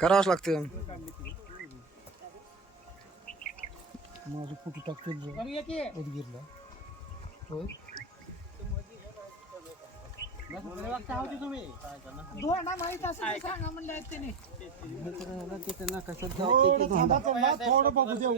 करावंच लागतं. माझं फोटो टाकतील उदगीरला. होय थोडं बघू देऊ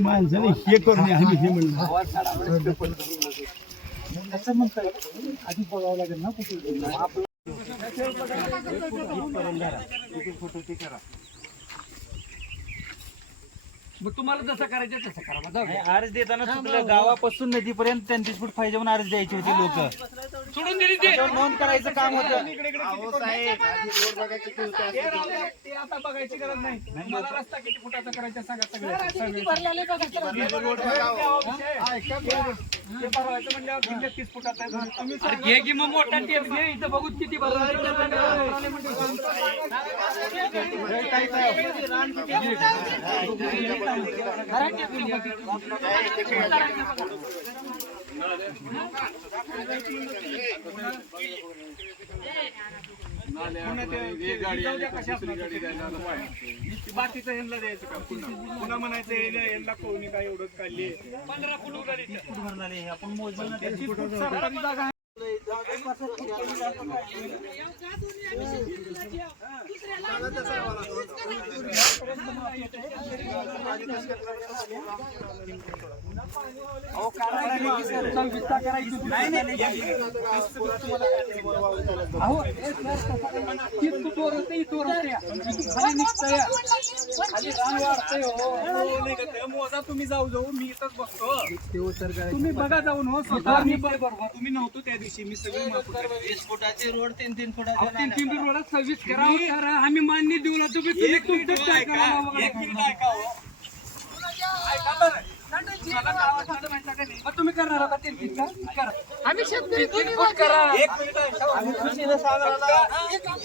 माणसाने हे करून आम्ही हे म्हणलं म्हणताय आधी बघावं लागेल ना कुठे फोटो ते करा. मग तुम्हाला जसं करायचं तसं करा. अर्ज देताना चुकलं. गावापासून नदीपर्यंत 33 फूट पाहिजे म्हणून अर्ज द्यायची होती. लोक सोडून दिली ते नोंद करायचं काम होतं. आता बघायची गरज नाही. मला रस्ता किती फुटाचा करायचा सांगा सगळं. म्हणल्यावर 30 फुटाचा घे की मग मोठा टेप घे. इथं बघू किती बाकीचं ह्यांना द्यायचं का पुन्हा म्हणायचं यांना कोणी काय एवढंच काढली 15 फूट उगाली 30 फूट भरणारे आपण मोजलं 30 फूट सरकारी जागा मोजा तुम्ही जाऊ मी इथंच बघतो. तुम्ही बघा जाऊन हो स्वतः. मी बरोबर तुम्ही नव्हतो त्या दिवशी. मी सगळं 20 फुटाचे रोड 3-3 फुटाचे 3 रोड 26 करा. आम्ही मान्य देऊ ना. तुम्ही तुमचं काय करा. तुम्ही करणार होता 3 करा. आम्ही शेतकरी करा.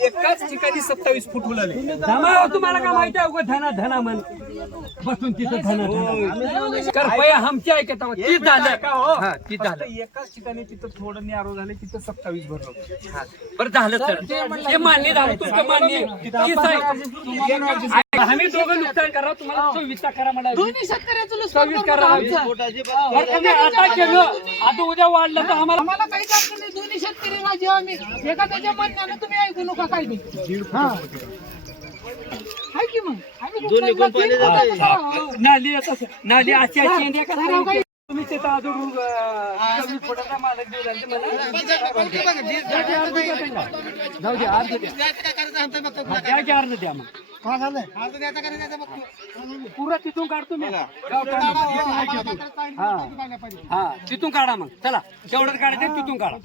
एकाच ठिकाणी 27 फूट उलाले. तुम्हाला काय माहिती आहे धना धना म्हण बसून तिथं धना आमची ऐकत तीच झालं का हो. तीच झालं. एकाच ठिकाणी तिथं थोडं न्यारो झालं. तिथं 27 भरलं. बरं झालं सर ते मान्य झालं. तुमचं मान्य आम्ही दोघं नुकसान करा. तुम्हाला 24 करा म्हणा. 26 करा. आता केलं आता उद्या वाढलं तर आम्हाला काहीच अडचण नाही. दोन्ही शेतकरी राजे आम्ही एखाद्याच्या म्हणण्यानं तुम्ही ऐकू नका काय नाही. की मग नाली नाली अशी तुम्ही ते फुटाचा मालक देऊ जाऊ द्या. अर्ज द्या अर्ज द्या. मग पुरा तिथून काढतो मी. हा तिथून काढा. मग चला केवढं काढायचं तिथून काढा.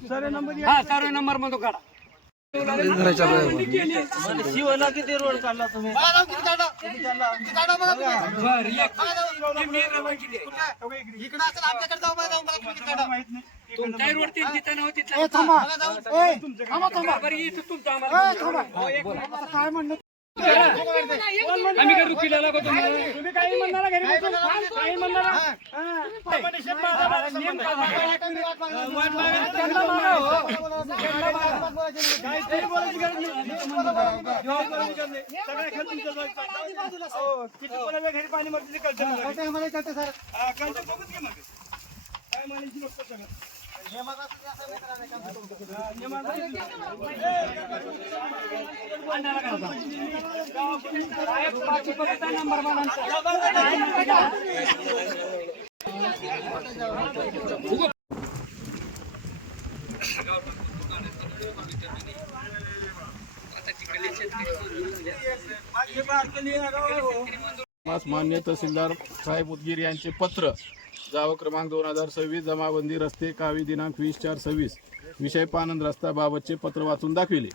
हा सर्व नंबर मधून काढा. शिवला किती रोड काढला तुम्ही? तुमचा रोड तिथं नव्हती. काय म्हणणं आम्ही काय रुपीला लागतो. तुम्ही काही म्हणणार घरी काही म्हणणार घरी पाणी मरते कल्चर सर कल्चर बघूच घे. मग काय म्हणायची नको सगळं नंबर मान्य तहसीलदार साहेब उदगीर यांचे पत्र जाव क्रमांक 2026 जमाबंदी रस्ते कावी दिनांक 20/4/26 विषय पानंद रस्ता बाबतचे पत्र वाचून दाखविले.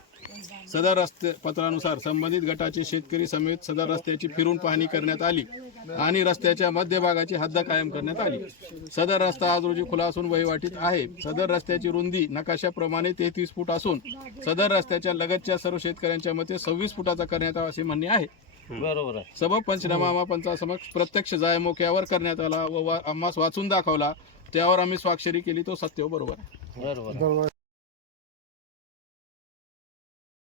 सदर रस्ते पत्रानुसार संबंधित गटाचे शेतकरी समेत सदर रस्त्याची फिरून पाहणी करण्यात आली आणि रस्त्याच्या मध्यभागाची हद्द कायम करण्यात आली. सदर रस्ता आज रोजी खुला असून वहिवाटीत आहे. सदर रस्त्याची रुंदी नकाशाप्रमाणे 33 फूट असून सदर रस्त्याच्या लगतच्या सर्व शेतकऱ्यांच्या मते 26 फुटाचा करण्यात यावा असे म्हणणे आहे. बरोबर आहे. सबब पंचनामा पंचासमक्ष प्रत्यक्ष जायमोक्यावर करण्यात आला व आम्हास वाचून दाखवला. त्यावर आम्ही स्वाक्षरी केली. तो सत्य व बरोबर आहे. बरोबर